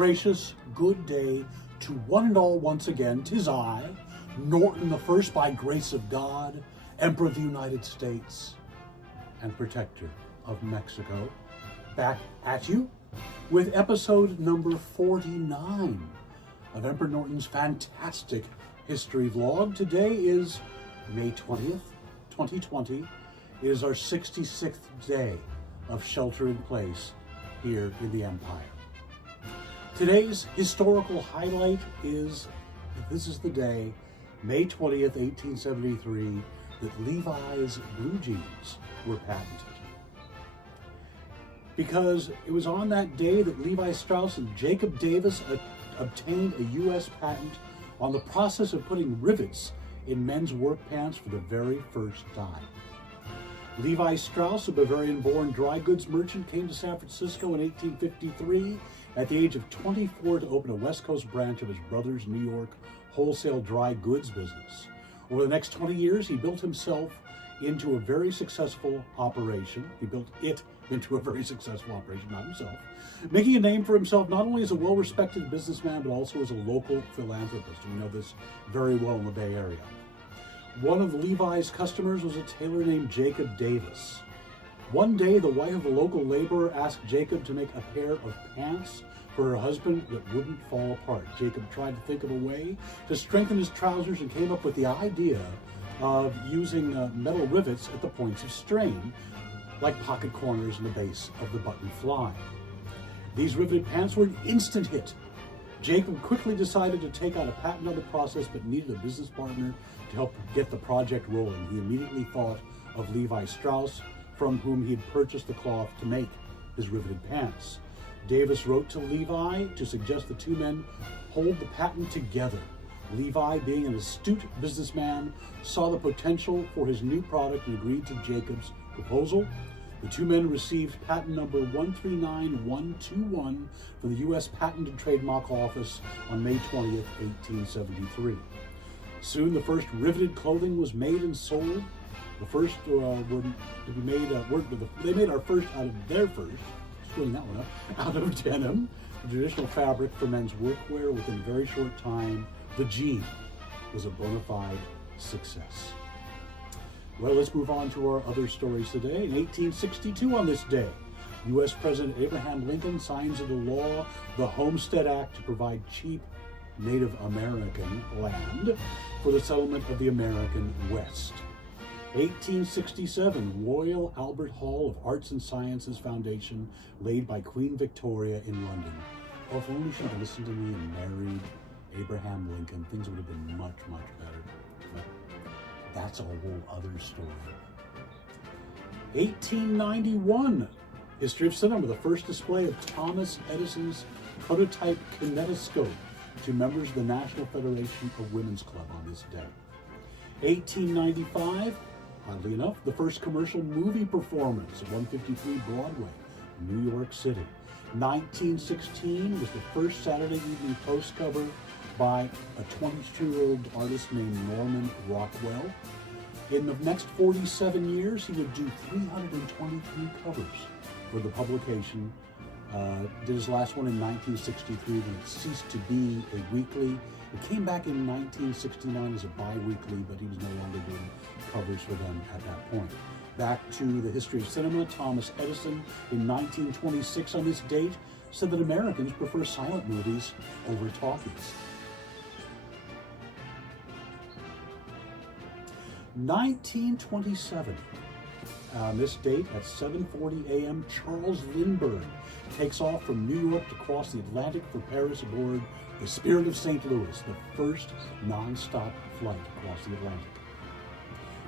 gracious, good day to one and all once again. 'Tis I, Norton the First by grace of God, Emperor of the United States and Protector of Mexico, back at you with episode number 49 of Emperor Norton's fantastic history vlog. Today is May 20th, 2020. It is our 66th day of shelter in place here in the Empire. Today's historical highlight is that this is the day, May 20th, 1873, that Levi's blue jeans were patented. Because it was on that day that Levi Strauss and Jacob Davis obtained a U.S. patent on the process of putting rivets in men's work pants for the very first time. Levi Strauss, a Bavarian-born dry goods merchant, came to San Francisco in 1853 at the age of 24 to open a West Coast branch of his brother's New York wholesale dry goods business. Over the next 20 years, he built himself into a very successful operation. He built it into a very successful operation, not himself, making a name for himself not only as a well-respected businessman, but also as a local philanthropist. We know this very well in the Bay Area. One of Levi's customers was a tailor named Jacob Davis. One day, the wife of a local laborer asked Jacob to make a pair of pants for her husband that wouldn't fall apart. Jacob tried to think of a way to strengthen his trousers and came up with the idea of using metal rivets at the points of strain, like pocket corners in the base of the button fly. These riveted pants were an instant hit. Jacob quickly decided to take out a patent on the process, but needed a business partner to help get the project rolling. He immediately thought of Levi Strauss, from whom he had purchased the cloth to make his riveted pants. Davis wrote to Levi to suggest the two men hold the patent together. Levi, being an astute businessman, saw the potential for his new product and agreed to Jacob's proposal. The two men received patent number 139121 from the U.S. Patent and Trademark Office on May 20th, 1873. Soon, the first riveted clothing was made and sold. The first they made our first out of their first, screwing that one up, out of denim, the traditional fabric for men's workwear. Within a very short time, the jean was a bona fide success. Well, let's move on to our other stories today. In 1862, on this day, U.S. President Abraham Lincoln signs into law the Homestead Act to provide cheap Native American land for the settlement of the American West. 1867, Royal Albert Hall of Arts and Sciences Foundation, laid by Queen Victoria in London. Oh, if only she had listened to me and married Abraham Lincoln, things would have been much, much better. But that's a whole other story. 1891, history of cinema, the first display of Thomas Edison's prototype kinetoscope to members of the National Federation of Women's Club on this day. 1895, oddly enough, the first commercial movie performance at 153 Broadway, New York City. 1916 was the first Saturday Evening Post cover by a 22-year-old artist named Norman Rockwell. In the next 47 years, he would do 323 covers for the publication. Did his last one in 1963 when it ceased to be a weekly. It came back in 1969 as a bi-weekly, but he was no longer doing covers for them at that point. Back to the history of cinema, Thomas Edison in 1926 on this date said that Americans prefer silent movies over talkies. 1927, on this date at 7:40 a.m., Charles Lindbergh takes off from New York to cross the Atlantic for Paris aboard the Spirit of St. Louis, the first non-stop flight across the Atlantic.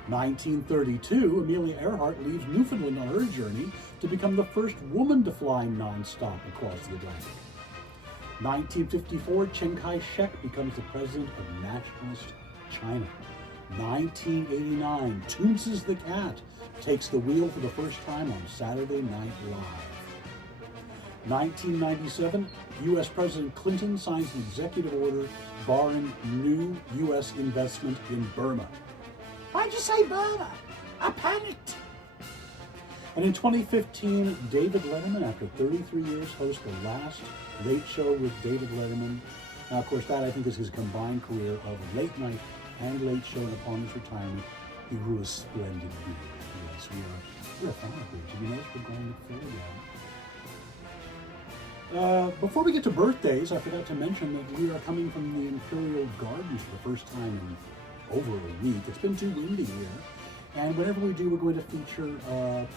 1932, Amelia Earhart leaves Newfoundland on her journey to become the first woman to fly non-stop across the Atlantic. 1954, Chiang Kai-shek becomes the president of Nationalist China. 1989, Toonces the Cat takes the wheel for the first time on Saturday Night Live. 1997, U.S. President Clinton signs an executive order barring new U.S. investment in Burma. Why'd you say Burma? I panicked. And in 2015, David Letterman, after 33 years, hosts the last Late Show with David Letterman. Now, of course, that I think is his combined career of late night and late show. And upon his retirement, he grew a splendid beard. Yes, we're a fan of beards. Did you notice we're going to Philadelphia? Before we get to birthdays, I forgot to mention that we are coming from the Imperial Gardens for the first time in over a week. It's been too windy here. And whenever we do, we're going to feature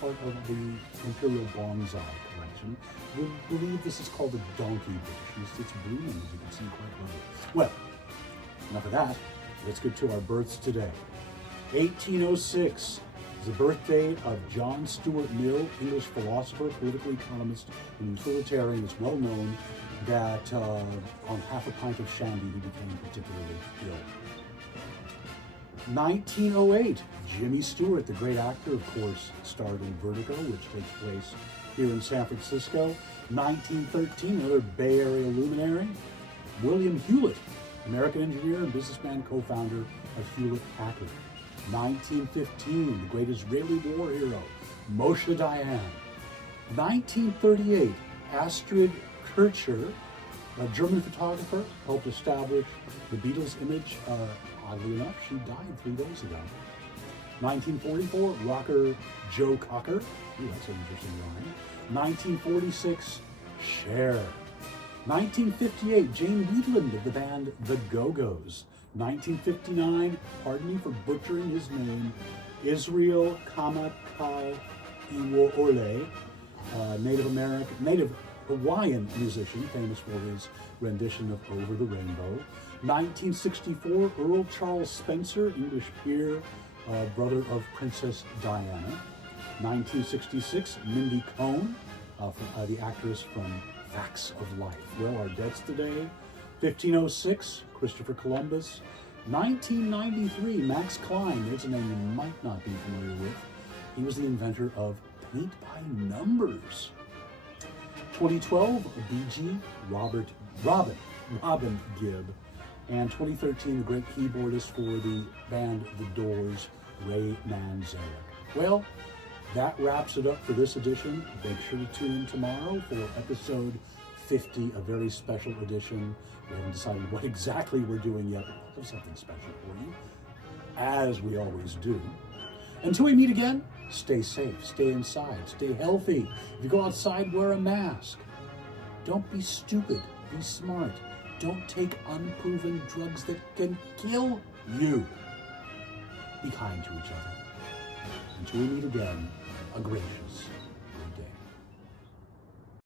part of the Imperial Bonsai collection. We believe this is called the Donkey Bush. It's blooming, as you can see, quite lovely. Well, enough of that. Let's get to our births today. 1806 is the birthday of John Stuart Mill, English philosopher, political economist, and utilitarian. It's well known that on half a pint of shandy he became particularly ill. 1908, Jimmy Stewart, the great actor, of course, starred in Vertigo, which takes place here in San Francisco. 1913, another Bay Area luminary, William Hewlett, American engineer and businessman, co-founder of Hewlett-Packard. 1915, the great Israeli war hero, Moshe Dayan. 1938, Astrid Kircher, a German photographer, helped establish the Beatles' image. Oddly enough, she died 3 days ago. 1944, rocker Joe Cocker. Ooh, that's an interesting line. 1946, Cher. 1958, Jane Wiedlin of the band The Go-Go's. 1959, pardon me for butchering his name, Israel Kamakai Iwo-Ole, native Hawaiian musician, famous for his rendition of Over the Rainbow. 1964, Earl Charles Spencer, English peer, brother of Princess Diana. 1966, Mindy Cohn, the actress from Facts of Life. Well, our deaths today, 1506, Christopher Columbus. 1993, Max Klein. There's a name you might not be familiar with. He was the inventor of paint by numbers. 2012, BG, Robin Gibb. And 2013, the great keyboardist for the band The Doors, Ray Manzarek. Well, that wraps it up for this edition. Make sure to tune in tomorrow for episode 50, a very special edition. We haven't decided what exactly we're doing yet, but we'll have something special for you, as we always do. Until we meet again, stay safe, stay inside, stay healthy. If you go outside, wear a mask. Don't be stupid, be smart. Don't take unproven drugs that can kill you. Be kind to each other. Until we meet again, a gracious